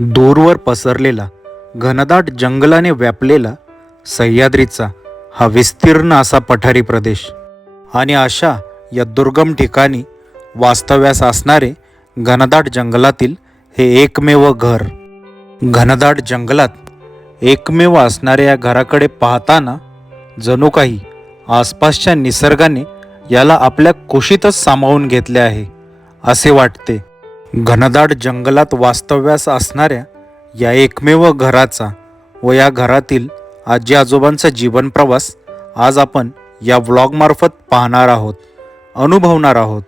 दूरवर पसरलेला घनदाट जंगलाने व्यापलेला सह्याद्रीचा हा विस्तीर्ण असा पठारी प्रदेश आणि अशा या दुर्गम ठिकाणी वास्तव्यास असणारे घनदाट जंगलातील हे एकमेव घर. घनदाट जंगलात एकमेव असणाऱ्या या घराकडे पाहताना जणू काही आसपासच्या निसर्गाने याला आपल्या कुशीतच सामावून घेतले आहे असे वाटते. घनदाट जंगलात वास्तव्यास असणाऱ्या या एकमेव घराचा व या घरातील आजी आजोबांचा जीवन प्रवास आज आपण या व्लॉगमार्फत पाहणार आहोत, अनुभवणार आहोत.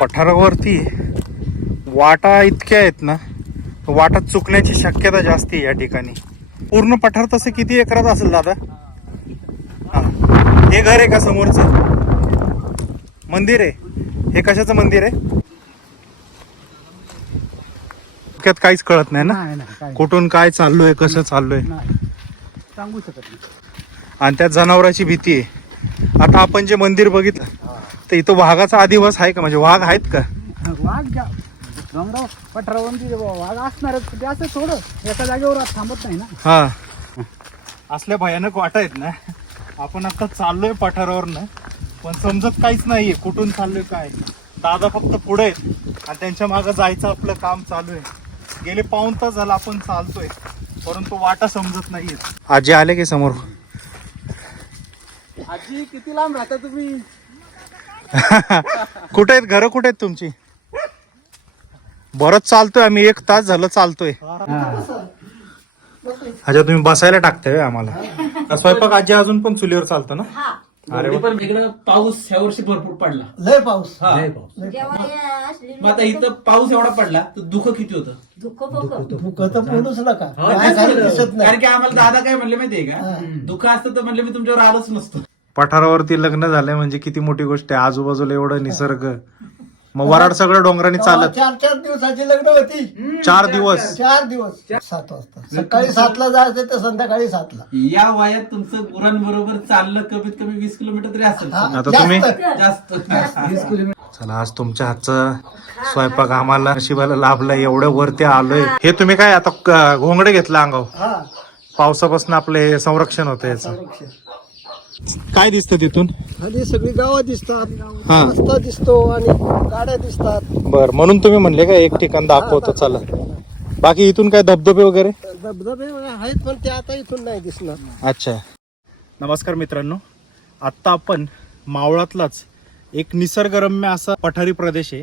पठारावरती वाटा इतक्या आहेत ना, वाटा चुकण्याची शक्यता जास्त आहे या ठिकाणी. पूर्ण पठार तसं किती एकरात असेल दादा? हे घर आहे का समोरचं मंदिर आहे? हे कशाचं मंदिर आहे? डोक्यात काहीच कळत नाही ना, कुठून काय चाललोय, कसं चाललोय सांगू शकत नाही. आणि त्यात जनावरांची भीती आहे. आता आपण जे मंदिर बघितलं तर इथं वाघाचा अधिवास आहे का? म्हणजे वाघ आहेत का? वाघ डोंगराव पठारावरती वाघ असणारच, ते असं थोडं एका जागेवर थांबत नाही ना. हा, असल्या भयानक वाटा आहेत ना. आपण आता चाललोय पठारावरनं, पण समजत काहीच नाहीये कुठून चाललोय काय. दादा फक्त पुढे आहेत आणि त्यांच्या मागं जायचं आपलं काम चालू आहे. गेले पाऊण तास झाला आपण चालतोय, परंतु वाटा समजत नाहीये. आजी आले की समोर? आजी किती लांब राहता तुम्ही? कुठे आहेत घर? कुठे आहेत तुमची? बरंच चालतोय आम्ही, 1 तास झालं चालतोय. अच्छा, तुम्ही बसायला टाकताय आम्हाला? स्वयंपाक आजी अजून पण चुलीवर चालतं ना? अरे वा. पण इकडं पाऊस ह्या वर्षी भरपूर पडला. लय पाऊस. मग आता इथं पाऊस एवढा पडला तर दुःख किती होतं? दुःख तर बोलूच नका. कारण की आम्हाला दादा काय म्हणले माहितीये का, दुःख असतं तर म्हणले मी तुमच्यावर आलोच नसतो. पठारावरती लग्न झालंय म्हणजे किती मोठी गोष्ट आहे. आजूबाजूला एवढं निसर्ग, मग वराड सगळं डोंगरांनी चालत. 4 दिवसाची लग्न होती. 4 दिवस? 4 दिवस. 7 वाजता सकाळी 7ला जायचं तर संध्याकाळी 7ला. या वयात तुमचं गुरांबरोबर चाललं कमीत कमी 20 किलोमीटर तरी असेल. आता तुम्ही जास्त 20 किलोमीटर. चला, आज तुमच्या हातचा स्वयंपाक आम्हाला नशिबाला लाभला. एवढ्या वरती आलोय. हे तुम्ही काय आता घोंगडे घेतला अंगावर? पावसापासून आपले संरक्षण होतं याचं. काय दिसतं तिथून? आणि सगळी गावं दिसतात, हा. रस्ता दिसतो आणि गाड्या दिसतात. बर, म्हणून तुम्ही म्हणले का एक ठिकाण दाखवतो चला. बाकी इथून काय धबधबे वगैरे? धबधबे आहेत पण ते आता इथून नाही दिसणार. अच्छा. नमस्कार मित्रांनो, आत्ता आपण मावळातलाच एक निसर्गरम्य असा पठारी प्रदेश आहे.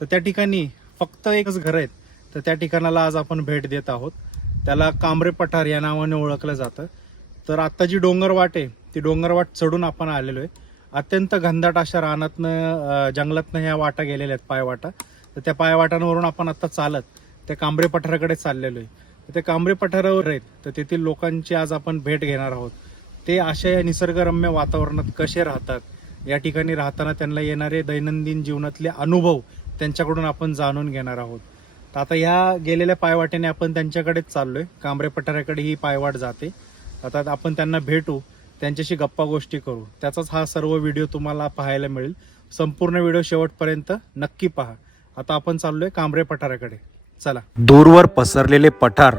तर त्या ठिकाणी फक्त एकच घर आहेत. तर त्या ठिकाणाला आज आपण भेट देत आहोत. त्याला कांबरे पठार या नावाने ओळखलं जातं. तर आत्ता जी डोंगरवाट आहे ती डोंगरवाट चढून आपण आलेलो आहे. अत्यंत घनदाट अशा रानातनं जंगलातनं ह्या वाटा गेलेल्या आहेत, पायवाटा. तर त्या पायवाटांवरून आपण आत्ता चालत त्या कांबरे पठाराकडे चाललेलो आहे. तर ते कांबरे पठारावर आहेत, तर तेथील लोकांची आज आपण भेट घेणार आहोत. ते अशा या निसर्गरम्य वातावरणात कसे राहतात, या ठिकाणी राहताना त्यांना येणारे दैनंदिन जीवनातले अनुभव त्यांच्याकडून आपण जाणून घेणार आहोत. तर आता ह्या गेलेल्या पायवाटेने आपण त्यांच्याकडेच चाललोय. कांबरे पठाराकडे ही पायवाट जाते. आता आपण त्यांना भेटू, त्यांच्याशी गप्पा गोष्टी करू. त्याचाच हा सर्व व्हिडिओ तुम्हाला पाहायला मिळेल. संपूर्ण व्हिडिओ शेवटपर्यंत नक्की पहा. आता आपण चाललोय कांबरे पठाराकडे, चला. दूरवर पसरलेले पठार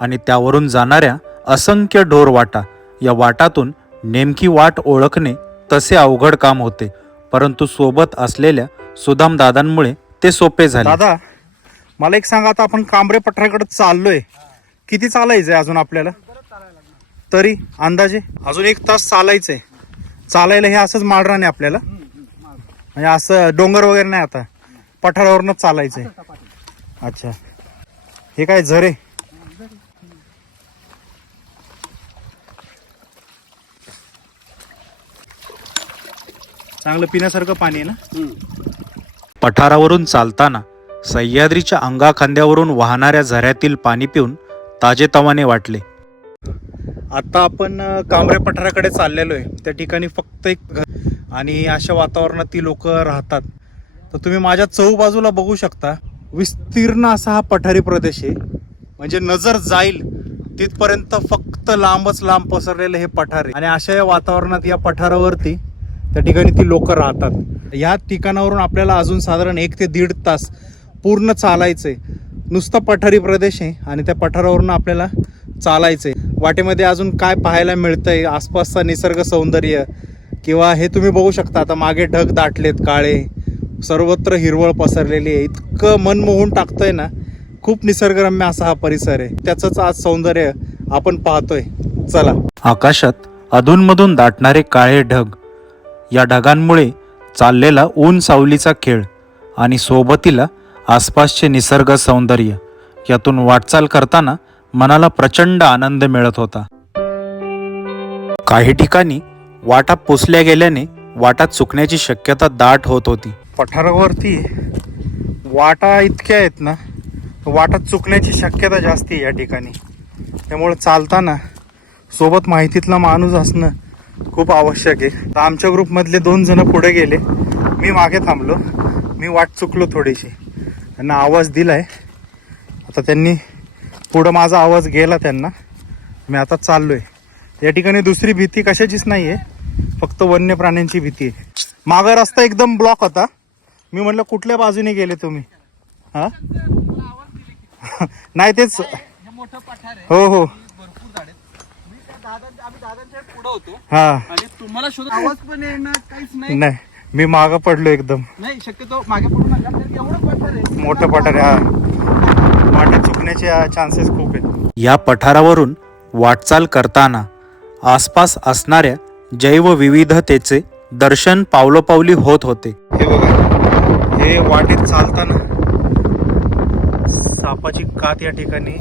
आणि त्यावरून जाणाऱ्या असंख्य ढोर वाटा, या वाटातून नेमकी वाट ओळखणे तसे अवघड काम होते, परंतु सोबत असलेल्या सुदाम दादांमुळे ते सोपे झाले. दादा, मला एक सांगा, आता आपण कांबरे पठाराकडे चाललोय, किती चालायचंय अजून आपल्याला? तरी अंदाजे अजून 1 तास चालायचंय. चालायला हे असंच माळरान आहे आपल्याला, म्हणजे असं डोंगर वगैरे नाही, आता पठारावरनच चालायचंय. अच्छा, हे काय झरे? चांगलं पिण्यासारखं पाणी आहे ना? पठारावरून चालताना सह्याद्रीच्या अंगाखांद्यावरून वाहणाऱ्या झऱ्यातील पाणी पिऊन ताजेतवाने वाटले. आता आपण कांबरे पठाराकडे चाललेलो आहे. त्या ठिकाणी फक्त एक घर आणि अशा वातावरणात ती लोक राहतात. तर तुम्ही माझ्या चहूबाजूला बघू शकता, विस्तीर्ण असा हा पठारी प्रदेश आहे. म्हणजे नजर जाईल तिथपर्यंत फक्त लांबच लांब पसरलेलं हे पठार आहे. आणि अशा या वातावरणात या पठारावरती त्या ठिकाणी ती लोक राहतात. या ठिकाणावरून आपल्याला अजून साधारण 1 ते 1.5 तास पूर्ण चालायचं आहे. नुसतं पठारी प्रदेश आहे आणि त्या पठारावरून आपल्याला चालायचं आहे. वाटेमध्ये अजून काय पाहायला मिळतंय, आसपासचा निसर्ग सौंदर्य किंवा हे तुम्ही बघू शकता. आता मागे ढग दाटलेत काळे, सर्वत्र हिरवळ पसरलेली आहे. इतकं मन मोहून टाकतंय ना. खूप निसर्गरम्य असा हा परिसर आहे. त्याचंच आज सौंदर्य आपण पाहतोय. चला. आकाशात अधूनमधून दाटणारे काळे ढग, या ढगांमुळे चाललेला ऊन सावलीचा खेळ आणि सोबतीला आसपासचे निसर्ग सौंदर्य, यातून वाटचाल करताना मनाला प्रचंड आनंद मिळत होता. काही ठिकाणी वाटा पुसल्या गेल्याने वाटा चुकण्याची शक्यता दाट होत होती. पठारावरती वाटा इतक्या आहेत ना, वाटा चुकण्याची शक्यता जास्ती आहे या ठिकाणी. त्यामुळे चालताना सोबत माहितीतला माणूस असणं खूप आवश्यक आहे. तर आमच्या ग्रुपमधले 2 जण पुढे गेले, मी मागे थांबलो. मी वाट चुकलो थोडीशी, त्यांना आवाज दिलाय. आता त्यांनी पुढं माझा आवाज गेला त्यांना. मी आता चाललोय. या ठिकाणी दुसरी भीती कशाचीच नाही आहे, फक्त वन्य प्राण्यांची भीती आहे. मागं रस्ता एकदम ब्लॉक होता. मी म्हटलं कुठल्या बाजूने गेले तुम्ही? हा नाही तेच. हो हो हा. आणि तुम्हाला शोधत आवाज पण येणार काहीच नाही, मी मागं पडलो एकदम. नाही. शक्यतो मागे पडू नका, तर एवढं पठार आहे. मोठं पठार आहे. हा, वाटा चुकण्याचे चान्सेस खूप आहेत. या पठारावरून वाटचाल करताना आसपास असणाऱ्या जैवविविधतेचे दर्शन पावलोपावली होत होते. हे बघा, हे वाटेत चालताना सापाची कात या ठिकाणी,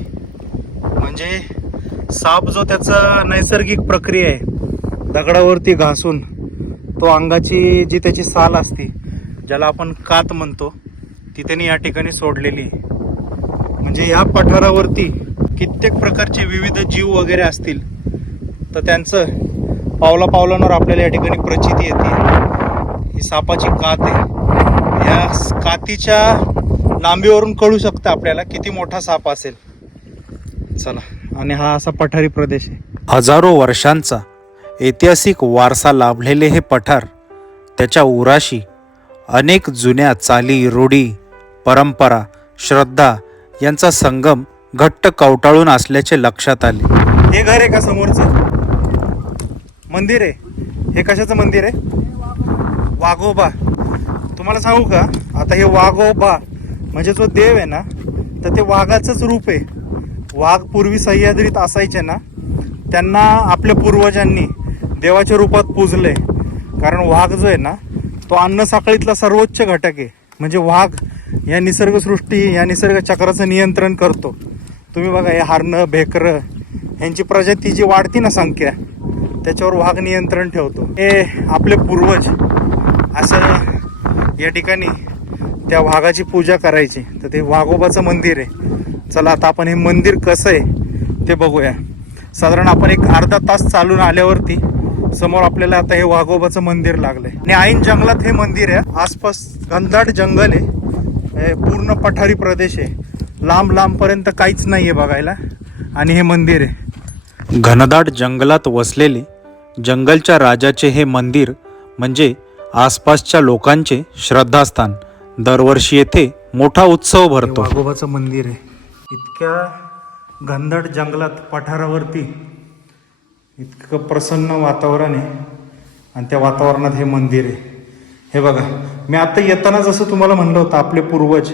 म्हणजे साप जो त्याचा नैसर्गिक प्रक्रिया आहे, दगडावरती घासून तो अंगाची जी त्याची साल असते, ज्याला आपण कात म्हणतो, ती त्यांनी या ठिकाणी सोडलेली आहे. म्हणजे या पठारावरती कित्येक प्रकारचे विविध जीव वगैरे असतील, तर त्यांचं पावला पावलांवर आपल्याला या ठिकाणी प्रचिती येते. ही सापाची कात आहे. या कातीच्या लांबीवरून कळू शकतं आपल्याला किती मोठा साप असेल. चला. आणि हा असा पठारी प्रदेश आहे. हजारो वर्षांचा ऐतिहासिक वारसा लाभलेले हे पठार, त्याच्या उराशी अनेक जुन्या चाली, रूढी, परंपरा, श्रद्धा यांचा संगम घट्ट कवटाळून असल्याचे लक्षात आले. हे घर आहे का समोरचं मंदिर आहे? हे कशाचं मंदिर आहे? वाघोबा. तुम्हाला सांगू का, आता हे वाघोबा म्हणजे जो देव आहे ना, तर ते वाघाचंच रूप आहे. वाघ पूर्वी सह्याद्रीत असायचे ना, त्यांना आपल्या पूर्वजांनी देवाच्या रूपात पूजलंय. कारण वाघ जो आहे ना, तो अन्न साखळीतला सर्वोच्च घटक आहे. म्हणजे वाघ या निसर्गसृष्टी, या निसर्ग चक्राचं नियंत्रण करतो. तुम्ही बघा, हे हरणं, भेकरं यांची प्रजाती जी वाढती ना संख्या, त्याच्यावर वाघ नियंत्रण ठेवतो. हे आपले पूर्वज असं या ठिकाणी त्या वाघाची पूजा करायची. तर ते वाघोबाचं मंदिर आहे. चला, आता आपण हे मंदिर कसं आहे ते बघूया. साधारण आपण एक अर्धा तास चालून आल्यावरती समोर आपल्याला आता हे वाघोबाचं मंदिर लागलंय. आणि ऐन जंगलात हे मंदिर आहे. आसपास घनदाट जंगल आहे, पूर्ण पठारी प्रदेश आहे. लांब लांबपर्यंत काहीच नाही आहे बघायला. आणि हे मंदिर आहे. घनदाट जंगलात वसलेले जंगलच्या राजाचे हे मंदिर म्हणजे आसपासच्या लोकांचे श्रद्धास्थान. दरवर्षी येथे मोठा उत्सव भरतो. वाघोबाचं मंदिर आहे. इतक्या घनदाट जंगलात पठारावरती इतकं प्रसन्न वातावरण आहे आणि त्या वातावरणात हे मंदिर आहे. हे बघा, मी आता येताना जसं तुम्हाला म्हणलं होतं, आपले पूर्वज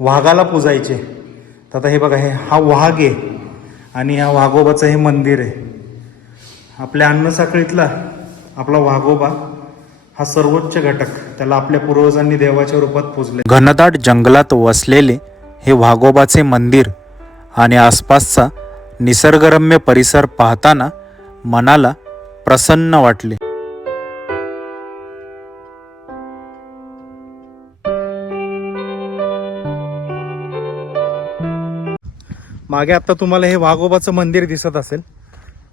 वाघाला पूजायचे. तर आता हे बघा, हा वाघ आहे आणि ह्या वाघोबाचं हे मंदिर आहे. आपल्या अन्नसाखळीतला आपला वाघोबा हा सर्वोच्च घटक, त्याला आपल्या पूर्वजांनी देवाच्या रूपात पूजले. घनदाट जंगलात वसलेले हे वाघोबाचे मंदिर आणि आसपासचा निसर्गरम्य परिसर पाहताना मनाला प्रसन्न वाटले. मागे आता तुम्हाला हे वाघोबाचं मंदिर दिसत असेल,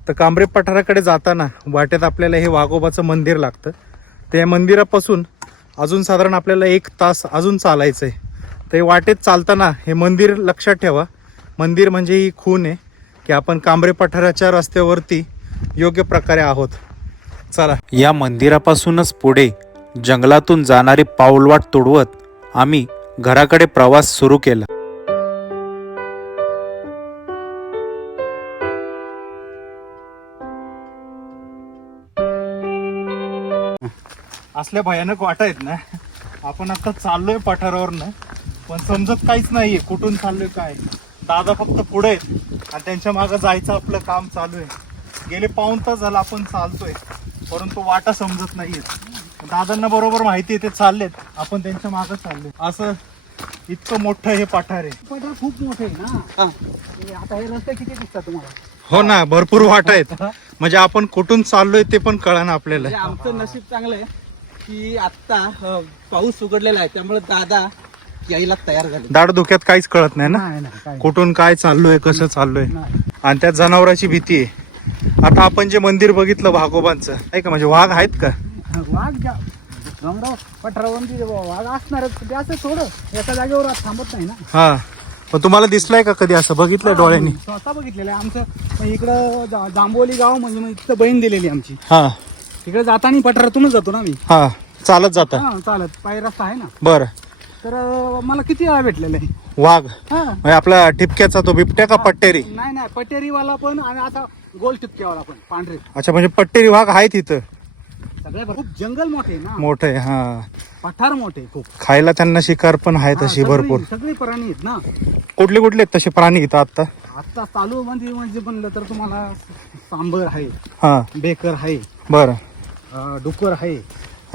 तर कांबरे पठाराकडे जाताना वाटेत आपल्याला हे वाघोबाचं मंदिर लागतं. त्या मंदिरापासून अजून साधारण आपल्याला 1 तास अजून चालायचं आहे. तर हे वाटेत चालताना हे मंदिर लक्षात ठेवा. मंदिर म्हणजे ही खूण आहे की आपण कांबरे पठाराच्या रस्त्यावरती योग्य प्रकारे आहोत. चला. या मंदिरापासूनच पुढे जंगलातून जाणारी पाऊलवाट तुडवत आम्ही घराकडे प्रवास सुरू केला. असल्या भयानक वाटा आहेत ना. आपण आता चाललोय पठारावरनं, पण समजत काहीच नाहीये कुठून चाललोय काय. दादा फक्त पुढे आहेत आणि त्यांच्या मागं जायचं आपलं काम चालू आहे. गेले पाऊण तास झाला आपण चालतोय, परंतु वाटा समजत नाहीयेत. दादांना बरोबर माहिती आहे ते चाललेत, आपण त्यांच्या मागं चाललोय. असं इतकं मोठं हे पठार आहे. पठार खूप मोठे आहे ना. हे आता हे रस्ते किती दिसतात तुम्हाला? हो ना, भरपूर वाटा आहेत. म्हणजे आपण कुठून चाललोय ते पण कळना आपल्याला. म्हणजे आमचं नशीब चांगलं आहे की आता पाऊस उघडलेला आहे, त्यामुळे दादा यायला तयार झाले. दाढ धुक्यात काहीच कळत नाही ना, नाही काय कुठून काय चाललोय, कसं चाललोय. नाही. आणि त्या जनावराची भीती आहे. आता आपण जे मंदिर बघितलं वाघोबांचं, नाही का, म्हणजे वाघ आहेत का? वाघ विक्रमराव पठारावरती वाघ असणारच. ते असं थोडं एका जागेवर थांबत नाही ना. हा, पण तुम्हाला दिसलंय का कधी असं बघितलंय डोळ्यांनी? स्वतः बघितलेलं आहे. आमचं इकडं जांभोली गाव म्हणजे मग तिथं बहीण दिलेली आमची. हा तिकडे जाताना पठारातूनच जातो ना आम्ही. हा, चालत जाता? हा चालत, पायी रस्ता आहे ना. बर. तर मला किती वेळा भेटलेलं आहे वाघ हा. म्हणजे आपला ठिपक्याचा तो बिबट्या का पट्टेरी? नाही पटेरीवाला पण आणि आता गोल टिपक्यावाला पण पांढरे. अच्छा, म्हणजे पट्टेरी वाघ आहे तिथं. सगळ्या खूप जंगल मोठे आहे ना, मोठं आहे. हा, पठार मोठे खूप. खायला त्यांना शिकार पण आहे हा, तशी भरपूर. सगळे प्राणी आहेत ना. कुठले कुठले आहेत तसे प्राणी इथं आता? आता चालू म्हणजे म्हणलं तर तुम्हाला सांबर आहे, हा, बेकर आहे, बर. डुकर आहे,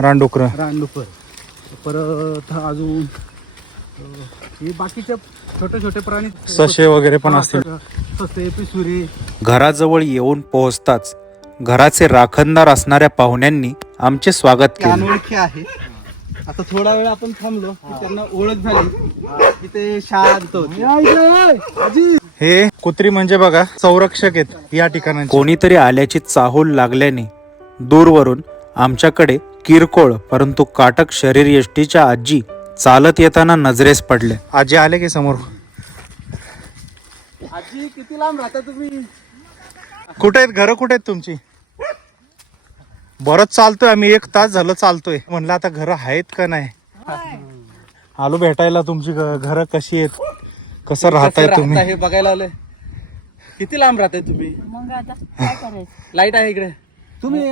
रानडुकर. रानडुकर. परत अजून हे बाकीचे छोटे छोटे प्राणी, ससे वगैरे पण असतील. ससे, पिसुरे. घराजवळ येऊन पोहोचताच घराचे राखणदार असणाऱ्या पाहुण्यांनी आमचे स्वागत ते केले. अनोळखी आहे. आता थोडा वेळ आपण थांबलो की त्यांना ओळख झाली की ते शांत होते. या इकडे, आजी. हे कुत्री म्हणजे बघा संरक्षक आहेत या ठिकाणी. कोणीतरी आल्याची चाहूल लागल्याने दूरवरून आमच्याकडे किरकोळ परंतु काटक शरीर यष्टीच्या आजी चालत येताना नजरेस पडल्या. आजी आले की समोर? आजी किती लांब राहता तुम्ही? कुठे आहेत घर? कुठे आहेत तुमची? बरंच चालतोय आम्ही, 1 तास झालं चालतोय. म्हणलं आता घर आहेत का नाही. आलो भेटायला. तुमची घर कशी आहेत, कसं राहताय कसं तुम्ही? राहता हे बघायला आलोय. किती लांब राहताय तुम्ही? मग आता काय करायचं? लाईट आहे इकडे? तुम्ही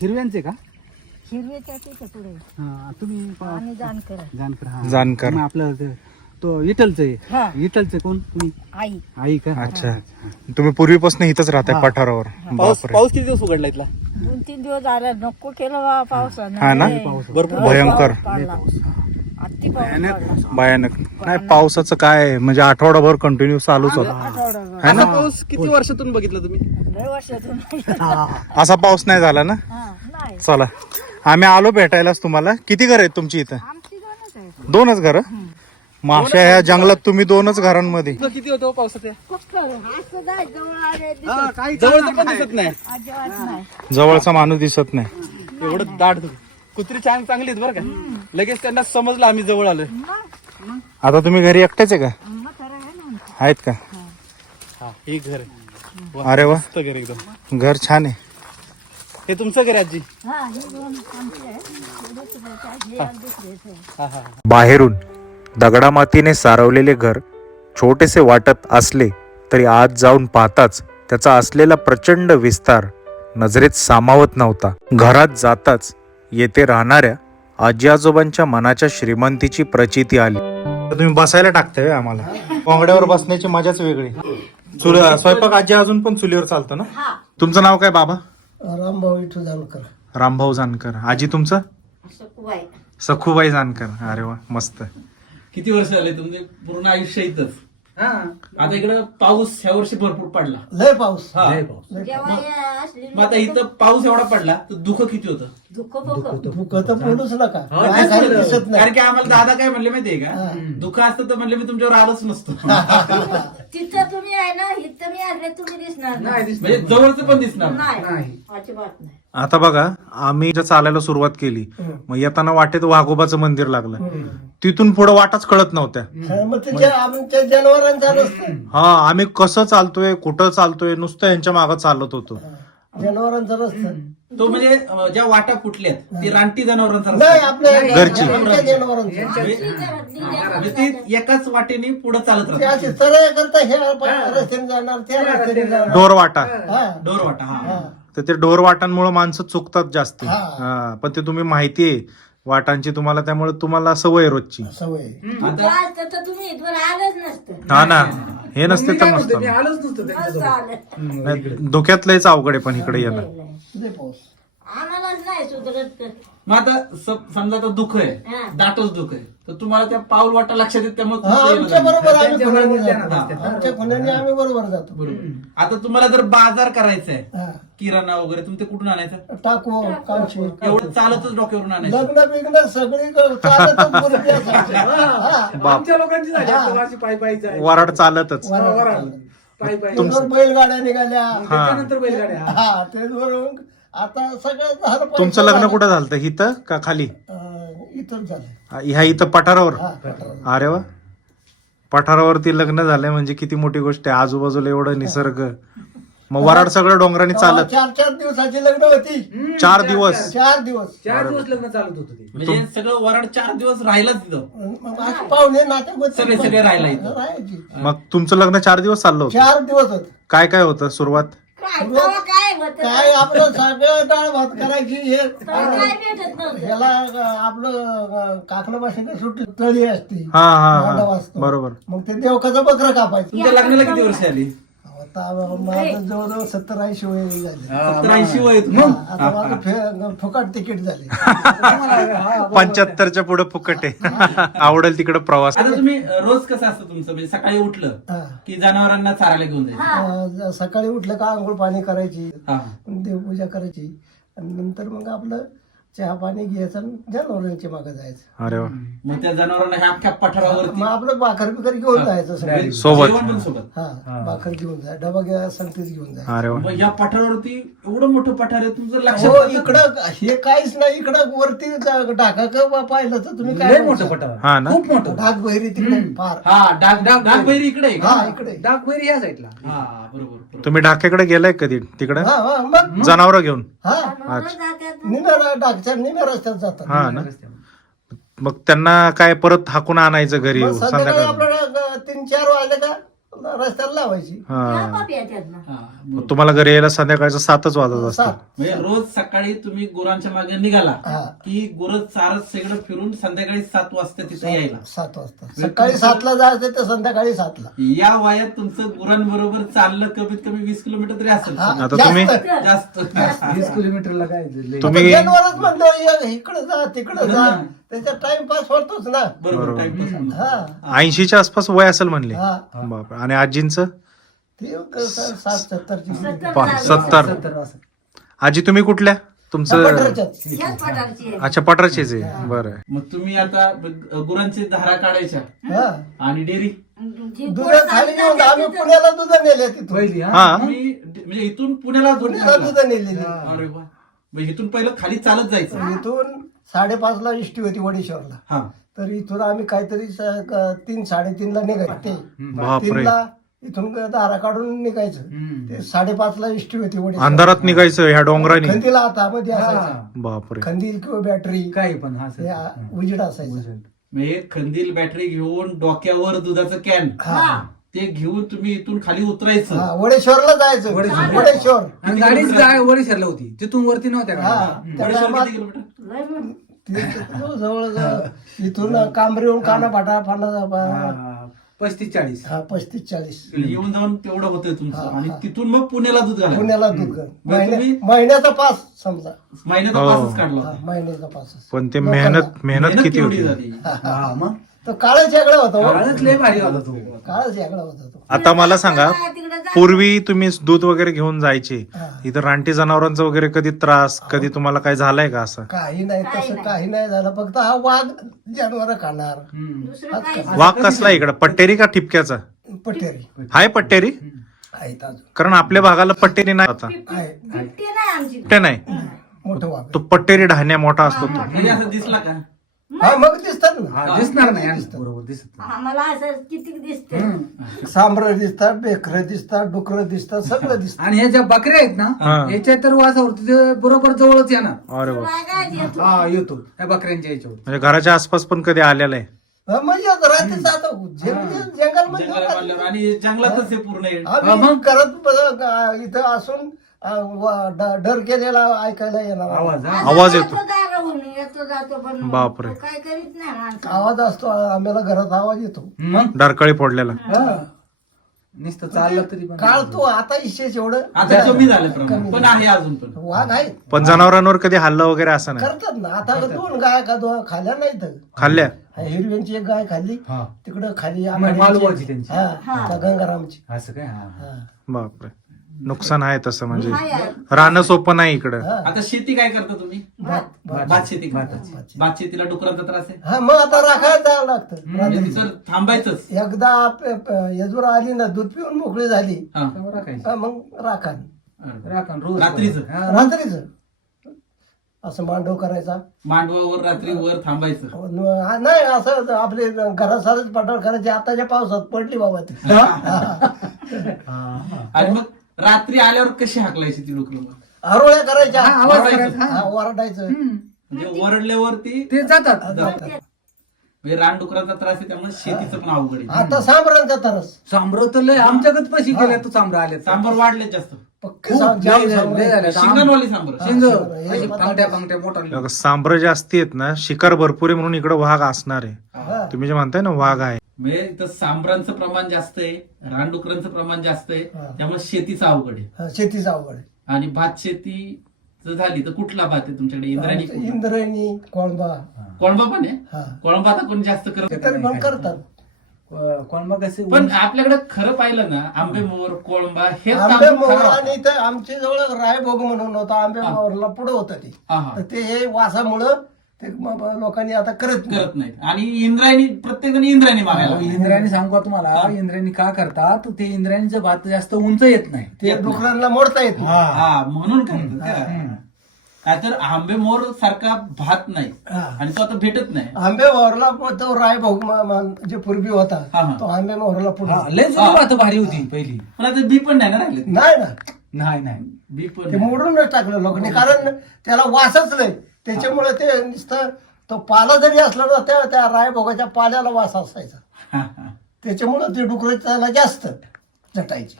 हिरव्यांचे का? हिरवेच्या तिथे पुढे हा, तुम्ही आणि जाण करा. जानकर. हा. जानकर. मग आपलं तो इटलचे. हा. इटलचे कोण तुम्ही? आई आई का? अच्छा, तुम्ही पूर्वीपासून इथंच राहताय पठारावर? पाऊस बापरे. पाऊस किती दिवस उघडला इथला? 2-3 दिवस झाला, नको केलं बा पावसानं. हा ना? लय भरपूर भयंकर. पडला. अति पाऊस पडला. भयानक. नाही, पावसाचं काय म्हणजे आठवडाभर कंटिन्यू चालूच होता. आठवडाभर. है ना? असा पाऊस किती वर्षातून बघितला तुम्ही? लय वर्षातून. असा पाऊस नाही झाला ना. हा, नाही. चला, आम्ही आलो भेटायलाच तुम्हाला. किती घर आहेत तुमची इथं? आमची दोनच आहे. 2च घर? मग अशा ह्या जंगलात तुम्ही 2च घरांमध्ये? इथलं किती होतं हो पावसात? फक्त असं जाय जवळ आले दिसत. जवळ पण दिसत नाही. अजिबात नाही. जवळचा माणूस दिसत नाही. एवढं दाट धुकं. कुत्री चांगली आहेत बरं का. लगेच त्यांना समजलं आम्ही जवळ आलोय. मग आता तुम्ही घरी एकटेच आहे का? म्हातारा आहे ना आमचं. आहेत का? हा, हे घर आहे. अरे वा, मस्त घर एकदम. घर छान आहे. हे तुमचं घर आहे आजी? हा, हे दोन आमचे आहे. हे दुसऱ्याचे आहे. हे आणि दुसऱ्याचे आहे. हा हा. बाहेरून दगडामातीने सारवलेले घर छोटेसे वाटत असले तरी आत जाऊन पाहताच त्याचा असलेला प्रचंड विस्तार नजरेत सामावत नव्हता. घरात जाताच येथे राहणाऱ्या आजी आजोबांच्या मनाच्या श्रीमंतीची प्रचिती आली. तुम्ही बसायला टाकताय आम्हाला. कोंगड्यावर बसण्याची मजाच वेगळी. स्वयंपाक आजी अजून पण चुलीवर चालतं ना? हा, तुमचं नाव काय बाबा? रामभाऊ विठू जानकर. रामभाऊ जानकर. आजी तुमचं? असं कुवाय. सखूबाई जानकर. अरे वा, मस्त. किती वर्ष झाले तुमचे पूर्ण आयुष्य इथंच? आता इकडे पाऊस ह्या वर्षी भरपूर पडला. लय पाऊस. हा. जेव्हा हे असली मग आता इथं पाऊस एवढा पडला तर दुःख किती होतं? दुःख बघ. दुःख तर पडूच नका. हा, काय तेच काही म्हणलं. दिसत नाही. कारण की आम्हाला दादा काय म्हणले माहितीये का, दुःख असतं तर म्हणले मी तुमच्यावर आलोच नसतो. तिथं तुम्ही आहे ना, इथं मी असले तुम्ही दिसणार नाही. म्हणजे जवळचं पण दिसणार नाही. नाही, अजिबात नाही. आता बघा, आम्ही ज्या चालायला सुरुवात केली, मग येताना वाटेत वाघोबाचं मंदिर लागलं. तिथून पुढे वाटच कळत नव्हत्या. हा, मग ते आमच्या जनावरांचा नसतं. हा, आम्ही कसं चालतोय, कुठं चालतोय, नुसतं यांच्या मागं चालत होतो. जनावरांचं नसतं. तो म्हणजे ज्या वाटा फुटल्यात ती रानटी जनावरांचा नाही रस्ता. आपल्या घरची. आमच्या जनावरांचं म्हणजे ती एकाच वाटेने पुढे चालत ते राहतात. असे सरळ करता ह्या रस्त्याने जाणार त्या रस्त्याने जाणार. ढोर वाटा हा डोर वाटा हा तर ते ढोर वाटांमुळे माणसं चुकतात जास्त. हा. हा, पण ते तुम्ही माहिती आहे वाटांची तुम्हाला, त्यामुळे तुम्हाला सवय आहे रोजची. सवय. आता तर तुम्ही इथवर आलंच नसतं. हा ना, हे नसते तर नसतं. मी आलोच नसतो मस्त त्यांच्यासोबत. आलं. नाही, धोक्यात लयच अवघड आहे पण इकडे येणं. लय पाऊस. आम्हालाच नाही सुधरत तर. मग आता समजा आता दुःख आहे, हा. दाटच दुःख आहे, तर तुम्हाला त्या पाऊल वाटा लक्षात येत त्यामुळे हा तुमचं येणं आमच्या जाणं. बरोबर आम्ही त्यांच्या खुण्याने बरोबर जातो. त्यांना आमच्या खुण्याने आम्ही बरोबर जातो. बरोबर. आता तुम्हाला जर बाजार करायचा आहे, हा. किराणा वगैरे तुम्ही ते कुठून आणायचं? टाकू कांची एवढं चालतच डोक्यावरून आणायचं. लग्न बिग्न सगळी चालतच मुलगी असायची. हा. आमच्या लोकांची झाली आता माझी पायी पायी जायची. वराड चालतच. वराड. पायी पायी त्याच्यावर बैलगाड्या निघाल्या. त्याच्यानंतर बैलगाड्या हा त्याचबरोबर आता सगळं झालं. तुमचं लग्न कुठं झालं, इथं का खाली? इथं झालं. ह्या इथं पठारावर? हा पठारावर. अरे वा, पठारावरती लग्न झालंय म्हणजे किती मोठी गोष्ट आहे. आजूबाजूला एवढं निसर्ग, मग वराड सगळं डोंगराने चालत. 4 दिवसाची लग्न होती. 4 दिवस? 4 दिवस. 4 दिवस लग्न चालत होतं ते. म्हणजे सगळं वराड 4 दिवस राहिलाच तिथं. मग अशी पाहुणे नाते सगळे राहिला इथं. राहायची. मग तुमचं लग्न 4 दिवस चाललं होतं? 4 दिवस होत. काय काय होतं सुरुवात? काय तेव्हा काय होतं? काय आपलं सगळं डाळ भात करायची हे तेव्हा काय भेटत नव्हतं. ह्याला आपलं काकडं भाषेला सुट्टी तळी असते. हा हा मांडव हा, असतो. बरोबर. मग ते देवकाचं बकरं कापायचं. तुमच्या लग्नाला किती वर्ष आली? आता माझं जवळजवळ 70-80 वय झाले. 70-80 वय आहे तुमचं. आता माझं फुकट तिकीट झाले. 75च्या पुढे फुकट आहे. आवडेल तिकडे प्रवास. आता तुम्ही रोज कसं असतं तुमचं? म्हणजे सकाळी उठलं हा. की जनावरांना चारायला घेऊन जायचं. सकाळी उठलं का आंघोळ पाणी करायची, हा. देवपूजा करायची आणि नंतर मग आपलं चहा पाणी घ्यायचं आणि जनावरांच्या मागे जायचं. अरे वा, मग त्या जनावरांना ह्या अख्ख्या पठारावरती मग आपलं भाकर बिकर घेऊन जायचं सगळं. सोबत. जेवण पण सोबत. हा भाकर घेऊन जाय, डबा घ्या, संगतीच घेऊन जाय. अरे वा. मग या पठारावरती एवढं मोठं पठार आहे तुमचं हो लक्षात इकडं हे काहीच नाही. इकडं वरती ढाका का पाहिलं तर तुम्ही लय काय मोठं पटावर. हा ना, खूप मोठं. ढाक बहिरी तिकडे फार. हा डागबैरी इकडे आहे का? हा इकडे. डाक वैरी या साईडला. हा बरोबर. तुम्ही ढाक्याकडे गेलाय कधी तिकडे हा हा मग जनावर घेऊन? हा म्हणून जात्यात. निम्या ढाकच्या निम्या रस्त्यात जातात. हा ना, मग त्यांना काय परत हाकून आणायचं घरी मग संध्याकाळी संध्याकाळी? आपल्याला 3-4 वाजले का रस्त्याला लावायची. हा, आपोआप येतात ना. हा, मग तुम्हाला घरी यायला संध्याकाळचं 7च वाजत असतं. 7. म्हणजे रोज सकाळी तुम्ही गुरांच्या मागे निघाला हा. की गुरं चारत सगळं फिरून संध्याकाळी 7 वाजता तिथे यायला. 7 वाजता. सकाळी 7ला जायचं तर संध्याकाळी 7ला. या वयात तुमचं गुरांबरोबर चाललं कमीत कमी 20 किलोमीटर तरी असेल. हा, आता तुम्ही- जास्त. जास्त 20 किलोमीटरला काय लय. तुम्ही जनावरच म्हणतो इकडे जा तिकडे जा, त्याचा टाइमपास होतोच ना. बरोबर टाइमपास. हा 80च्या आसपास वय असेल म्हणले. हा बापरे. आणि आजींचं? ते 60-70ची. 70. 70 असं. आजी तुम्ही कुठल्या? तुमचं? पठारच्याच. ह्याच पठारची आहे. अच्छा, पठारचेच आहे. बरं आहे. मग तुम्ही आता गुरांची धारा काढायच्या हा आणि डेअरी जी दूध पोरं खाली चालली घेऊन जातात आम्ही तिथं- पुण्याला दूध नेले तिथून. पहिली हा. हा, तुम्ही म्हणजे इथून पुण्याला दूध पुण्याला नेलं. दूध नेलेली. अरे वा. मग इथून पहिलं खाली चालत जायचं. इथून 5:30ला इष्टी होती वडेश्वरला. हा तर इथून आम्ही काहीतरी 3-3:30ला निघायचं. ते बापरे. 3ला इथून दारा काढून निघायचं. ते 5:30ला इष्टी होती वडेश्वर. अंधारात निघायचं ह्या डोंगराने? खंदीला हातामध्ये असायचं. बापरे. खंदील किंवा बॅटरी काही पण हा हे उजेड असायचं. मग हे खंदील बॅटरी घेऊन डोक्यावर दुधाचं कॅन हा ते घेऊन तुम्ही इथून खाली उतरायचं. हा, वडेश्वरला जायचं. वडेश्वर. आणि गाडीच गाय वडेश्वरला होती तिथून वरती नव्हत्या हा गाड्या. त्या वडेश्वर टायमात किती किलोमीटर? लय मग. जवळ इथून कांबरीहून काना फाटा फाटा हा, 35-40. हा 35-40 येऊन जाऊन तेवढं होतंय तुमचं आणि तिथून मग पुण्याला दूध घाला. पुण्याला दूध मग तुम्ही महिन्याचा पास समजा. महिन्याचा हो. पासच काढला हा, होता. महिन्याचा पास. पण ते मेहनत किती केवढी होती? झाली. हा मग तो काळच वेगळा होता हो. काळच लय भारी होता तो. काळच वेगळा होता तो. आता मला सांगा, तिकडं जा. पूर्वी तुम्ही दूध वगैरे घेऊन जायचे, हा. इथं रानटी जनावरांचा वगैरे कधी त्रास, कधी तुम्हाला काय झालंय का असं? काही नाही काही तसं नाही. काही नाही झालं. फक्त हा वाघ जनावर खाणार. दुसरं काहीच वाघ कसला इकडं? पट्टेरी का ठिपक्याचा? पटेरी हाय पट्टेरी? आहेत अजून. कारण आपल्या भागाला पट्टेरी नाही आता. आहे बिबटे नाही आमची. पट्टे नाही, मोठं वाघ. तो पट्टेरी ढाण्या मोठा असतो तो. म्हणजे असं दिसला का? हा मग दिसतात ना. हा, दिसणार नाही यांना. बरोबर दिसत नाही. आम्हाला असं किती दिसते सांबर दिसतात, बेखरं दिसतात, डुकरं दिसतात, सगळं दिसतं. आणि ह्या ज्या बकऱ्या आहेत ना याच्या तर वासावरती ते बरोबर जवळच येणार. अरे वा. रागायला येतो. हा येतो त्या बकऱ्यांच्या याच्यावर. म्हणजे घराच्या आसपास पण कधी आलेला आहे? म्हणजे आता रात्री जातो जंगलमध्ये जंगलात आणि जंगलातच हे पूर्ण आहे. आम्ही करत इथं असून डर केलेला ऐकायला येणार आवाज हा. आवाज येतो. दाराहून येतो जातो पण बापरे. तो काय करीत नाही माणसं. आवाज असतो आम्हाला घरात आवाज येतो. मग डरकाळी फोडलेला. नुसतं चाललं तरी पण काळ तो आता इशेच एवढं आता कमी झालं प्रमाण पण आहे अजून पण. वाघ आहे पण जनावरांवर कधी हल्ला वगैरे असं नाही? करतात ना. आता 2 गाय का 2 खाल्या नाहीत. खाल्ल्या? हिरव्यांची एक गाय खाल्ली हा. तिकडं खाली मालवाची त्यांची. हा त्या गंगारामची. असं काय हा. हा. बापरे. नुकसान आहे तसं म्हणजे. हाय आहे. राहणं सोपं नाही इकडं. हा. आता शेती काय करता तुम्ही? भात शेती करता. भाताची. भात शेतीला डुकरांचा त्रास आहे. हा मग आता राखायला जावं लागतं म्हणजे रात्री. तिथं थांबायचंच. एकदा यजूर आली ना दूध पिऊन मोकळी झाली हा. तेव्हा राखायचं. हा, मग राखा राखण रोज रात्रीचं? हा. रात्रीच असं मांडव करायचा. मांडवावर रात्री वर थांबायचं. नाही असं आपले घरासारच पठार करायचे. आताच्या पावसात पडली बाबा ती. आणि मग रात्री आल्यावर कशी हाकलायची ती डुकरं? आरोळ्या करायच्या. हा, आवाज करायचा. हा, ओरडायचं. म्हणजे ओरडल्यावरती ते जातात जातात. म्हणजे रानडुकराचा त्रास आहे त्यामुळे शेतीचं पण अवघड आहे. आता सांबरांचा तरस सांबर तर लय आमच्याकडे पैसे गेले तर सांबर आले सांबर वाढले जास्त. पक्के जाम सांबर. शिंगणवाली सांबर. शिंग हे अशी पता- पांगट्या पांगट्या मोठा बघा, सांबरं जास्ती आहेत ना, शिकार भरपूर आहे म्हणून इकडे वाघ असणार आहे. हा. तुम्ही जे म्हणताय ना वाघ आहे, म्हणजे इथं सांबरांचं प्रमाण जास्त आहे, रानडुकरांचं प्रमाण जास्त आहे, हा. त्यामुळे शेतीचं अवघड आहे. हा, शेतीचा अवघड आहे. आणि भात शेती जर झाली तर कुठला भात आहे तुमच्याकडे? इंद्रायणी, इंद्रायणी कोळंबा. कोळंबा पण आहे. हा कोळंबा आता कोणी जास्त करत ते नाही. तरी पण करतात. कोण बघ असे पण आपल्याकडे खरं पाहिलं ना, आंबे मोर कोळंबा हे आंबे तांदूळ मोहर खराब आणि इथं आमच्या जवळ रायभोग म्हणून होता. आंबे मोहरला पुढे होतं ते. हा, हा. तर ते हे वासामुळं ते लोकांनी आता करत नाही. करत नाहीत. आणि इंद्रायणी प्रत्येक जण इंद्रायणी मागायला लागले. इंद्रायणी सांगू का तुम्हाला इंद्रायणी का करतात ते इंद्रायणीचं भात जास्त उंच येत नाही. ते डुकरांना मोडता येत नाही. हा म्हणून करतात का? काय तर आंबे मोर सारखा भात नाही हा. आणि तो आता भेटत नाही. आंबे मोहरला तो रायभोग जे पूर्वी होता हा, हा. तो आंबे मोहरला पुढे हा, लय जुनी भात भारी होती पहिली. पण आता बी पण नाही ना राहिले. नाही ना. नाही नाही बी पण ते नाही. मोडूनच टाकलं लोकांनी. कारण त्याला वासच नाही. त्याच्यामुळे ते नुसतं तो पाला जरी असला ना त्या रायभोगाच्या पाल्याला वास असायचा. हा, हा. त्याच्यामुळे ते डुकर त्याला जास्त जटायचे.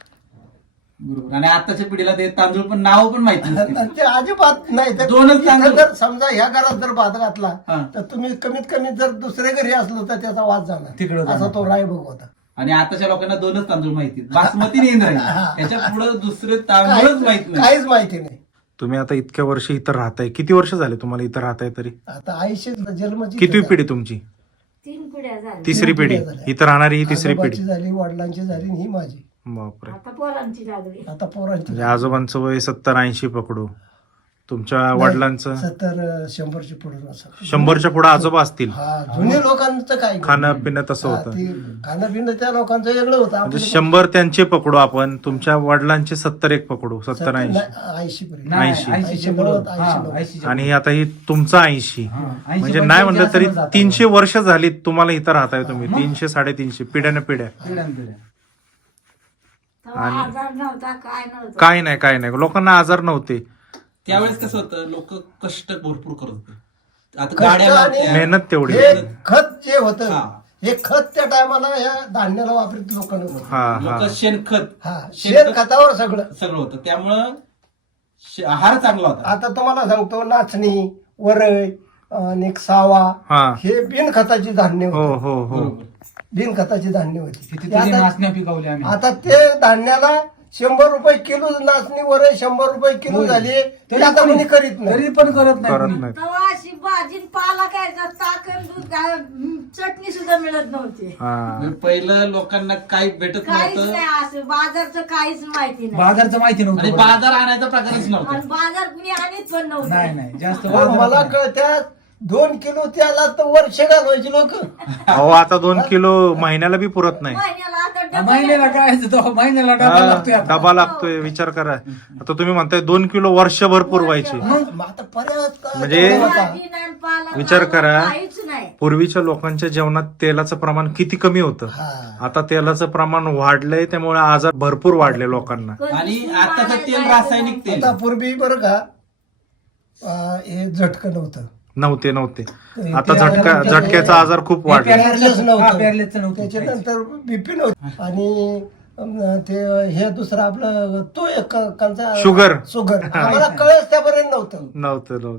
बरोबर. आणि आताच्या पिढीला ते तांदूळ पण नाव पण माहिती नसते. आणि ते अजिबात नाही. तर दोनच इथं तांदूळ. जर समजा ह्या घरात जर भात घातला हा. तर तुम्ही कमीत कमी जर दुसऱ्या घरी असलो तर त्याचा वास जाणार. तिकडं असा जाणार. तो रायभोग होता. आणि आताच्या लोकांना दोनच तांदूळ माहिती आहेत. बासमती आणि इंद्रायणी. त्याच्या पुढे दुसरे तांदूळच माहित नाही. काहीच माहिती नाही. तुम्ही आता इतक्या वर्ष इथं राहताय, किती वर्ष झाले तुम्हाला इथं राहताय तरी? आता आयुष्य जन्माची किती पिढी तुमची? 3 पिढ्या झाल्या. तिसरी पिढी. झाल्या. इथं राहणारी ही तिसरी आजोबाची पिढी. झाली, वडिलांची झाली आणि ही माझी. बापरे. आता पोरांची लागली. आता पोरांची म्हणजे आजोबांचं वय 70-80 पकडू, तुमच्या वडिलांचं 70-100ची पुढे असं. 100च्या पुढे आजोबा असतील. हा जुन्या लोकांचं काय खाणं पिणं तसं होतं. खाणं पिणं त्या लोकांचं वेगळं होतं. म्हणजे आपलं 100 त्यांचे पकडू आपण, तुमच्या वडिलांचे 70 एक पकडू, 70-80. 80 पर्यंत. नाही, 80. 80 मिळत, हा, 80 मिळत. 80 आणि आता ही तुमचा 80. हा, 80 म्हणजे पण नाही म्हणलं तरी जास्त जातं. 300 वर्ष झाली तुम्हाला इथं राहताय तुम्ही. 300-350 पिढ्याने पिढ्या. पिढ्यानपिढ्या. तेव्हा आजार नव्हता काय नव्हतं. काय नाही लोकांना आजार नव्हते. त्यावेळेस कसं होतं, लोक कष्ट भरपूर करत होते. आता कष्ट गाड्या आणि- नव्हत्या. मेहनत तेवढी. हे खत जे होतं हा. हे खत त्या टायमाला ह्या धान्याला वापरत लोकांना होतं. हा लोक शेणखत हा शेण खतावर सगळं. सगळं होतं त्यामुळं आहार चांगला होता. आता तुम्हाला सांगतो नाचणी, वरई आणि सावा हा. हे बिनखताची धान्य हो होती. हो हो. बरोबर. बिनखताची धान्य होती. किती ते तरी आता- नाचण्या पिकवल्या आम्ही. आता ते धान्याला 100 रुपये किलो नाचणी वरई 100 रुपये किलो होय. झाली. ते तरी आता कोणी- कोणी करीत नाही. तरी पण करत नाही करत कोणी. नाही. तेव्हा अशी भाजी पाला काय ताकद दूध काय चटणी सुद्धा मिळत नव्हती. हा. म्हणजे पहिलं लोकांना काही भेटत काहीच नव्हतं नाही असं बाजारचं काहीच माहिती नाही. बाजारचं माहिती आणि नव्हतं. बाजार आणायचा प्रकारच नव्हता. आणि बाजार कुणी आणत पण नव्हतं. नाही नाही जास्त हो, बाजारात मला नाही. कळत्या 2 किलो त्याला तर वर्ष घालवायची लोक. अहो आता 2 किलो महिन्याला बी पुरत नाही. महिन्याला आता हा, डबा महिन्याला काय तो महिन्याला डबा लागतोय आता. डबा लागतोय. विचार करा, आता तुम्ही म्हणताय 2 किलो वर्षभर पुरवायचे. मग आता पर्याय काय म्हणजे होता? भाजी नाही, पाला विचार नाही, करा. काहीच नाही. पूर्वीच्या लोकांच्या जेवणात तेलाचं प्रमाण किती कमी होतं. हा. आता तेलाचं प्रमाण वाढलंय, त्यामुळे आजार भरपूर वाढले लोकांना. आणि आताचं तेल रासायनिक तेल. आता पूर्वी बरं का हे झटकं नव्हतं. नव्हते आता झटक्याचा आजार खूप वाढला. पेरलेच नव्हतं. पेरलेच नव्हतं. त्याच्यानंतर बीपी नव्हतं. आणि ते हे दुसरं आपलं तो एक कांचा शुगर आम्हाला कळच त्यापर्यंत नव्हतं.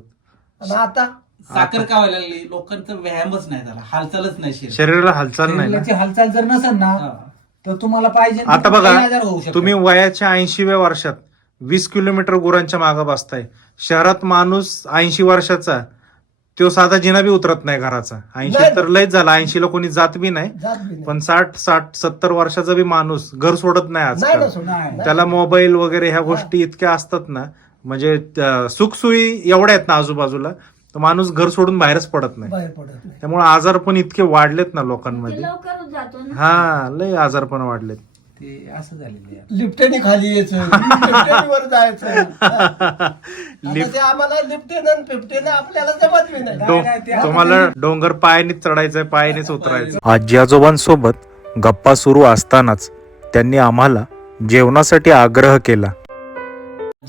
आणि आता साखर का व्हायला लागली, लोकांचा व्यायामच नाही झाला, हालचालच नाही शरीर. शरीराला हालचाल नाही ना. शरीराची हालचाल जर नसेल ना तर तुम्हाला पाहिजे आता तर बघा, काही आजार होऊ शकतात. तुम्ही वयाच्या 80व्या वर्षात 20 किलोमीटर गुरांच्या मागे बसताय. शहरात माणूस 80 वर्षाचा तो साधा जिना बी उतरत नाही घराचा. 80 तर लयच झाला, 80ला कोणी जात बी नाही. जात बी नाही. पण 60-70 वर्षाचा बी माणूस घर सोडत नाही नाही आजकाल. ना सोडणार. नाही. त्याला मोबाईल वगैरे ह्या गोष्टी इतक्या असतात ना, म्हणजे सुखसोयी एवढ्या आहेत ना आजूबाजूला, तर माणूस घर सोडून बाहेरच पडत नाही. बाहेर पडत नाही. त्यामुळे आजार पण इतके वाढलेत ना लोकांमध्ये. लवकरच जातो ना. हा, लय आजार पण वाढलेत. ते असं झालेलं आहे. लिफ्टेने खाली यायचं, लिफ्टेने वर जायचं. आता ते आम्हाला लिफ्टेन आणि फिफ्टेन आपल्याला जमत बी नाही. तुम्हाला डोंगर पायानेच चढायचंय, पायानेच उतरायचं. आजी आजोबांसोबत गप्पा सुरू असतानाच त्यांनी आम्हाला जेवणासाठी आग्रह केला.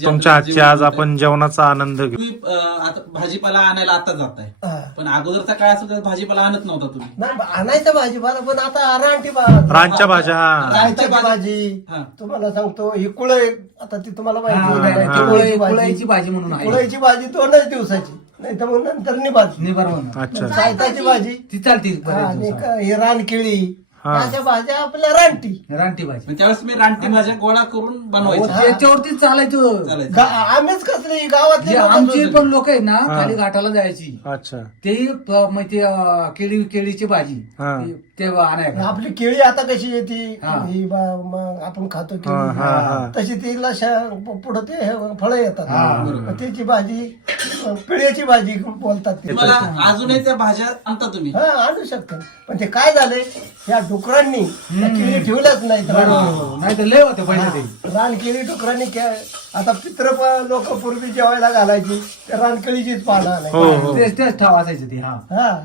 तुमच्या हातची आज आपण जेवणाचा आनंद घेऊ. तुम्ही आता भाजीपाला आणायला आता जाताय, हा. पण अगोदरचा काळ असं भाजीपाला आणत नव्हता तुम्ही. नाही, आणायचं भाजीपाला, पण आता रानटी रानच्या भाज्या. हा, रानची भाजी. हा. तुम्हाला सांगतो ही कुळई, आता ती तुम्हाला माहिती आहे. कुळाईची भाजी म्हणून आहे. कुळईची भाजी 2च दिवसाची, नाही तर मग नंतर निभाजी, निवारण अच्छा. सायताची भाजी, ती चालती आणि ही रानकेळी, हा. अशा भाज्या आपल्या रानटी. रानटी भाजी मग त्यावेळेस तुम्ही रानटी भाज्या गोळा करून बनवायच्या. त्याच्यावरतीच चालायचं. चालायचं. आम्हीच कसली गावातली जे लोकं आमची होतो. पण लोक आहेत ना खाली घाटाला जायची, अच्छा. तेही केळीची भाजी हा. ते आणायला. आपली केळी आता कशी येते, हा. ही मग आपण खातो हा, हा, हा. केळी, तशी तिला पुढं ते फळं येतात. मग त्याची भाजी, पिढ्याची भाजी बोलतात ते. तुम्हाला अजूनही त्या भाज्या आणता तुम्ही. हा, आणू शकतो. पण ते काय झालंय, या डुकरांनी त्या केळी ठेवल्याच नाहीत. नाही तर लय होते पहिले ते. रानकेळी डुकरांनी आता पित्र लोक पूर्वी जेवायला घालायची, त्या रानकेळीचीच पानं हो आणायची. हो. तेच तेच ठेवायचं ते. हा हा,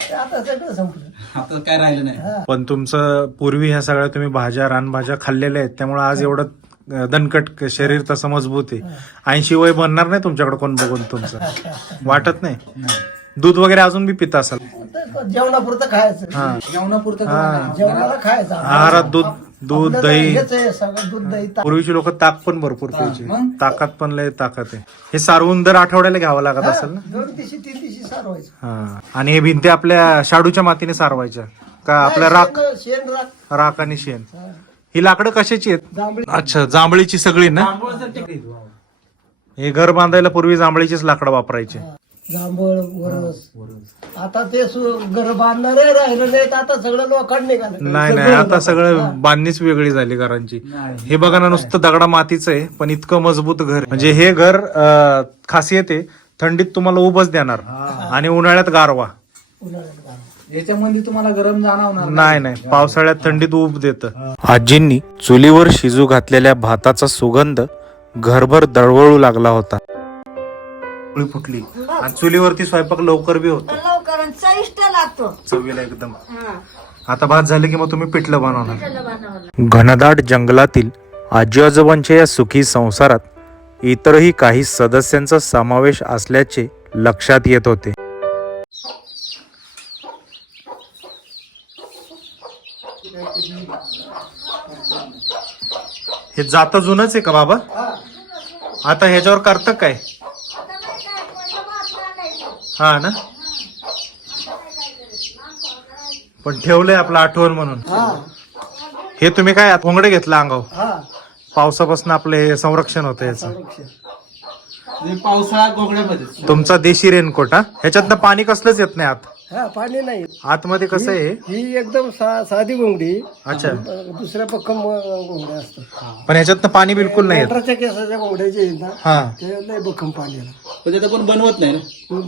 ते आता सगळं संपलं. आता काय राहिलं नाही. पण तुमचं पूर्वी ह्या सगळ्या तुम्ही भाज्या, रानभाज्या खाल्लेल्या आहेत, त्यामुळे आज एवढं दणकट शरीर तसं मजबूत आहे. 80 वय बनणार नाही तुमच्याकडे कोण बघून तुमचं, वाटत नाही. दूध वगैरे अजून बी पिता असाल. जेवणापुरतं खायचं, हा. जेवणापुरतं जेवणाला खायचं. आहारात दूध आपलं दही. हेच आहे सगळं, दूध दही ताक. पूर्वीची लोक ताक पण भरपूर प्यायचे. मग? ताकात पण लय ताकद आहे. हे सारवून दर आठवड्याला घ्यावं लागत असेल ना. 2 दिवशी 3 दिवशी सारवायचं. हा. आणि हे भिंती आपल्या शाडूच्या मातीने सारवायच्या का आपल्या राख शेण राख. राख आणि शेण. ही लाकडं कशाची आहेत? जांभळी. अच्छा, जांभळीची सगळी ना. हे घर बांधायला पूर्वी जांभळीचीच लाकडं वापरायचे. जांभळ, वरस. आता ते घर बांधणारे राहिलं नाहीत, आता सगळं लोखंड निघालं. नाही, आता सगळं बांधणीच वेगळी झाली घरांची. हे बघा ना, नुसतं दगडा मातीचं आहे, पण इतकं मजबूत घर. म्हणजे हे घर खासियत आहे, थंडीत तुम्हाला उभंच देणार आणि उन्हाळ्यात गारवा. उन्हाळ्यात गार. याच्यामध्ये तुम्हाला गरम जाणवणार नाही, पावसाळ्यात थंडीत ऊब देतं. आजींनी चुलीवर शिजू घातलेल्या भाताचा सुगंध घरभर दळवळू लागला होता. पोळी फुटली आणि चुलीवरती स्वयंपाक लवकर बी होतो, लवकर आणि चविष्ट लागतो. चवीला एकदम. हा, आता भात झाले की मग तुम्ही पिठलं बनवणार. त्याला बनवायला. घनदाट जंगलातील आजी आजोबांच्या या सुखी संसारात इतरही काही सदस्यांचा समावेश असल्याचे लक्षात येत होते. हे जातं जुनच आहे का बाबा? आता ह्याच्यावर करतं काय? हा ना, पण ठेवलंय आपलं आठवण म्हणून. हे तुम्ही काय घोंगडे घेतला अंगावर? हा, पावसापासून आपलं हे संरक्षण होतं याचं. पावसाळा गोगड्यामध्ये. तुमचा देशी रेनकोट. हा, ह्याच्यातनं पाणी कसलंच येत नाही आत. हा, पाणी नाही. आतमध्ये कसं आहे? ही एकदम साधी घोंगडी. अच्छा. दुसऱ्या पक्कम घोंगड्या असतात. पण ह्याच्यातनं पाणी बिलकुल नाही येत. मोटरच्या केसाच्या घोंगड्या जे आहेत ना, हा, ते लय बक्कम पाण्याला पण ते कोण बनवत नाही ना.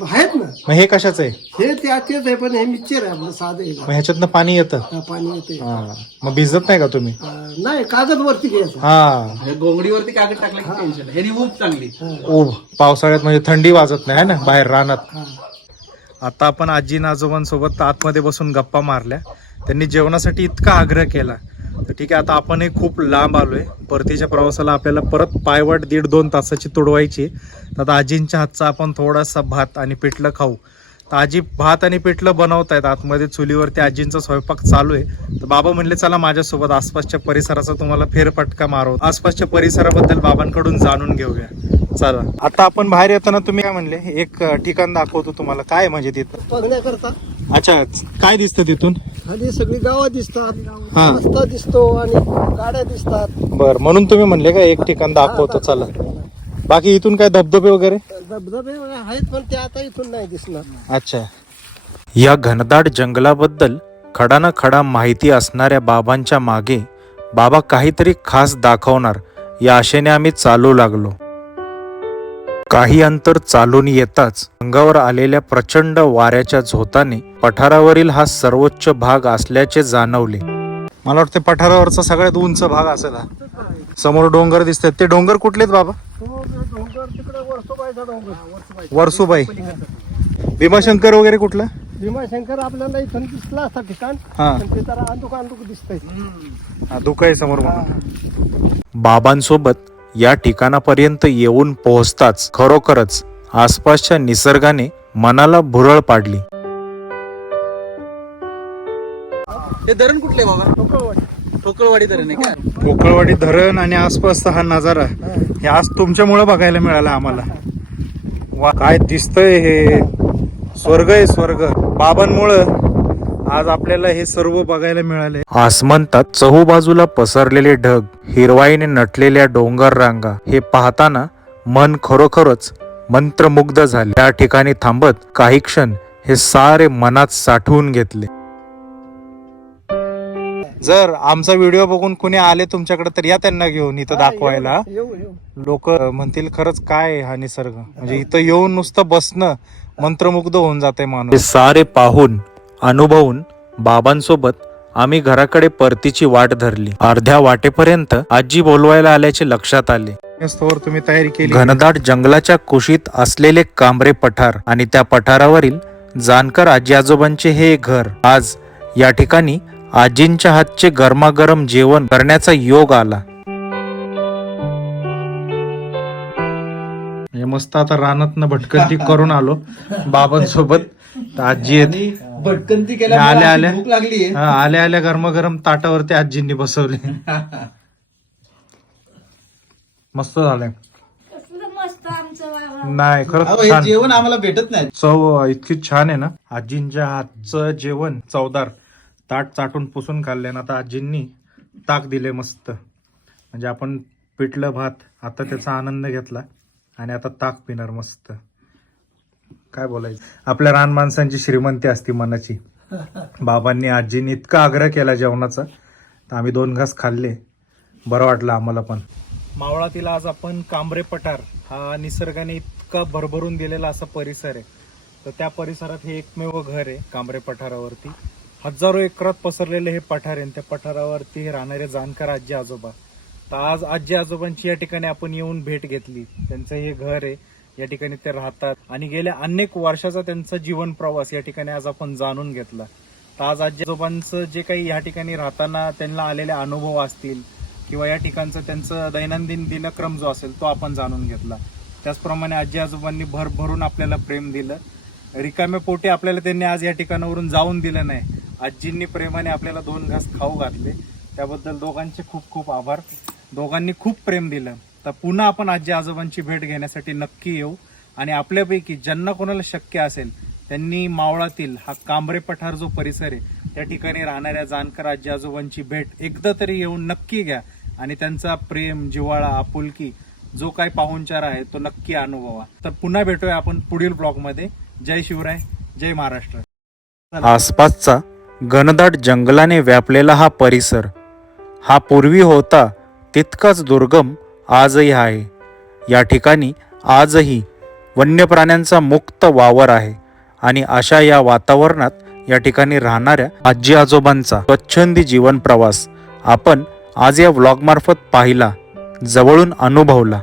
आहेत ना. मग हे कशाचं आहे? हे तेच आहे, पण हे मिक्सर आहे आपलं साधं आहे. मग ह्याच्यातनं पाणी येतं. हा, पाणी येते. हा, मग भिजत नाही का तुम्ही? नाही, कागद वरती घ्यायचं. हा, हे गोंगडीवरती कागद टाकला की टेन्शन. ह्यानी ऊब चांगली. ऊब पावसाळ्यात म्हणजे थंडी वाजत नाही है ना बाहेर रानात. आता आपण आजी आणि आजोबांसोबत आतमध्ये बसून गप्पा मारल्या. त्यांनी जेवणासाठी इतका आग्रह केला तर ठीक आहे, आता आपणही खूप लांब आलोय. परतीच्या प्रवासाला आपल्याला परत पायवाट 1.5-2 तासाची तुडवायची. तर आता आजींच्या हातचा आपण थोडासा भात आणि पिठलं खाऊ. तर आजी भात आणि पिठलं बनवतायत आतमध्ये चुलीवरती, आजींचा स्वयंपाक चालू आहे. तर बाबा म्हणले चला माझ्यासोबत आसपासच्या परिसराचा तुम्हाला फेरफटका मारव, आसपासच्या परिसराबद्दल बाबांकडून जाणून घेऊया. चला, आता आपण बाहेर येताना तुम्ही काय म्हणले एक ठिकाण दाखवतो तुम्हाला. काय म्हणजे तिथं बघण्याकरता अच्छा काय दिसतं तिथून? खाली सगळी गावं दिसतात, हा. रस्ता दिसतो आणि गाड्या दिसतात. बर, म्हणून तुम्ही म्हणले का एक ठिकाण दाखवतो. चला, बाकी इथून काय धबधबे वगैरे? धबधबे आहेत पण ते आता इथून नाही दिसणार. अच्छा. या घनदाट जंगलाबद्दल खडाना खडा माहिती असणाऱ्या बाबांच्या मागे बाबा काहीतरी खास दाखवणार या आशेने आम्ही चालू लागलो. काही अंतर चालून येताच अंगावर आलेल्या प्रचंड वाऱ्याच्या झोताने पठारावरील हा सर्वोच्च भाग असल्याचे जाणवले. मला वाटतं पठारावरचा सगळ्यात उंच भाग असेल हा. समोर डोंगर दिसतात. ते डोंगर कुठलेत बाबा? तो डोंगर तिकडे वर्सोबाईचा डोंगर. वर्सुबाई, भीमाशंकर वगैरे कुठलं? भीमाशंकर आपल्याला इथून दिसला असता ठिकाण, हा. पण ते जरा अंधुक अंधुक दिसतंय. हा, धुकं आहे समोर म्हणून. बाबांसोबत या ठिकाणापर्यंत येऊन पोहोचताच खरोखरच आसपासच्या निसर्गाने मनाला भुरळ पाडली. हे धरण कुठले बाबा? ठोकळवाडी धरण आहे का? कोकळवाडी धरण आणि आसपासचा हा नजारा हे आज तुमच्यामुळे बघायला मिळाला आम्हाला. वा, काय दिसतंय हे. स्वर्ग आहे स्वर्ग. बाबांमुळं आज आपल्याला हे सर्व बघायला मिळाले. आसमंतात चहूबाजूला पसरलेले ढग, हिरवाईने नटलेल्या डोंगर रांगा हे पाहताना मन खरोखरच मंत्रमुग्ध झाले. त्या ठिकाणी थांबत काही क्षण हे सारे मनात साठवून घेतले. जर आमचा व्हिडिओ बघून कुणी आले तुमच्याकडे तर या त्यांना घेऊन इथं दाखवायला. येऊ लोक म्हणतील खरंच काय हा निसर्ग, म्हणजे इथं येऊन नुसतं बसणं मंत्रमुग्ध होऊन जाते हे माणूस. सारे पाहून अनुभवून बाबांसोबत आम्ही घराकडे परतीची वाट धरली. अर्ध्या वाटेपर्यंत आजी बोलवायला आल्याचे लक्षात आले. यास्तोवर तुम्ही तयारी केली? घनदाट जंगलाच्या कुशीत असलेले कांबरे पठार आणि त्या पठारावरील जानकर आजी आजोबांचे हे घर. आज या ठिकाणी आजींच्या हातचे गरमागरम जेवण करण्याचा योग आला. हे मस्त आता रानातनं भटकंती करून आलो बाबांसोबत. तर आजी आहेत. भटकंती आल्या आल्या भूक लागली हा, आल्या आल्या गरमागरम ताटावरती आजींनी बसवले. मस्त झालंय. कसलं मस्त आमचं वावर. नाही खरंच हे छान. जेवण आम्हाला भेटत नाही. चव इतकी छान आहे ना. आजींच्या हातचं जेवण चवदार. ताट चाटून पुसून खाल्ले ना. आता आजींनी ताक दिले मस्त. म्हणजे आपण पिठलं भात आता त्याचा आनंद घेतला आणि आता ताक पिणार मस्त. काय बोलायचं, आपल्या रान माणसांची श्रीमंती असती मनाची. बाबांनी आजींनी इतका आग्रह केला जेवणाचा तर आम्ही 2 घास खाल्ले. बरं वाटलं आम्हाला पण. मावळातील आज आपण कांबरे पठार हा निसर्गाने इतका भरभरून दिलेला असा परिसर आहे. तर त्या परिसरात हे एकमेव घर आहे कांबरे पठारावरती. हजारो एकरात पसरलेले हे पठार आहे. त्या पठारावरती हे राहणारे जानकर आजी आजोबा. तर आज आजी आजोबांची या ठिकाणी आपण येऊन भेट घेतली. त्यांचं हे घर आहे, या ठिकाणी ते राहतात आणि गेल्या अनेक वर्षाचा त्यांचा जीवन प्रवास या ठिकाणी आज आपण जाणून घेतला. तर आज आजी आजोबांचं जे काही या ठिकाणी राहताना त्यांना आलेले अनुभव असतील किंवा या ठिकाणचं त्यांचं दैनंदिन दिनक्रम जो असेल तो आपण जाणून घेतला. त्याचप्रमाणे आजी आजोबांनी भरभरून आपल्याला प्रेम दिलं. रिकाम्या पोटी आपल्याला त्यांनी आज या ठिकाणावरून जाऊन दिलं नाही. आजींनी प्रेमाने आपल्याला 2 घास खाऊ घातले. त्याबद्दल दोघांचे खूप खूप आभार. दोघांनी खूप प्रेम दिलं. तर पुन्हा आपण आजी आजोबांची भेट घेण्यासाठी नक्की येऊ. आणि आपल्यापैकी ज्यांना कोणाला शक्य असेल त्यांनी मावळातील हा कांबरे पठार जो परिसर आहे त्या ठिकाणी राहणाऱ्या जानकर आजी आजोबांची भेट एकदा तरी येऊन नक्की घ्या आणि त्यांचा प्रेम, जिव्हाळा, आपुलकी जो काही पाहुणचार आहे तो नक्की अनुभवा. तर पुन्हा भेटूया आपण पुढील ब्लॉगमध्ये. जय शिवराय, जय महाराष्ट्र. आसपासचा घनदाट जंगलाने व्यापलेला हा परिसर हा पूर्वी होता तितकाच दुर्गम आजही आहे. या ठिकाणी आजही वन्य प्राण्यांचा मुक्त वावर आहे आणि अशा या वातावरणात या ठिकाणी राहणाऱ्या आजी आजोबांचा स्वच्छंदी जीवन प्रवास आपण आज या व्लॉगमार्फत पाहिला, जवळून अनुभवला.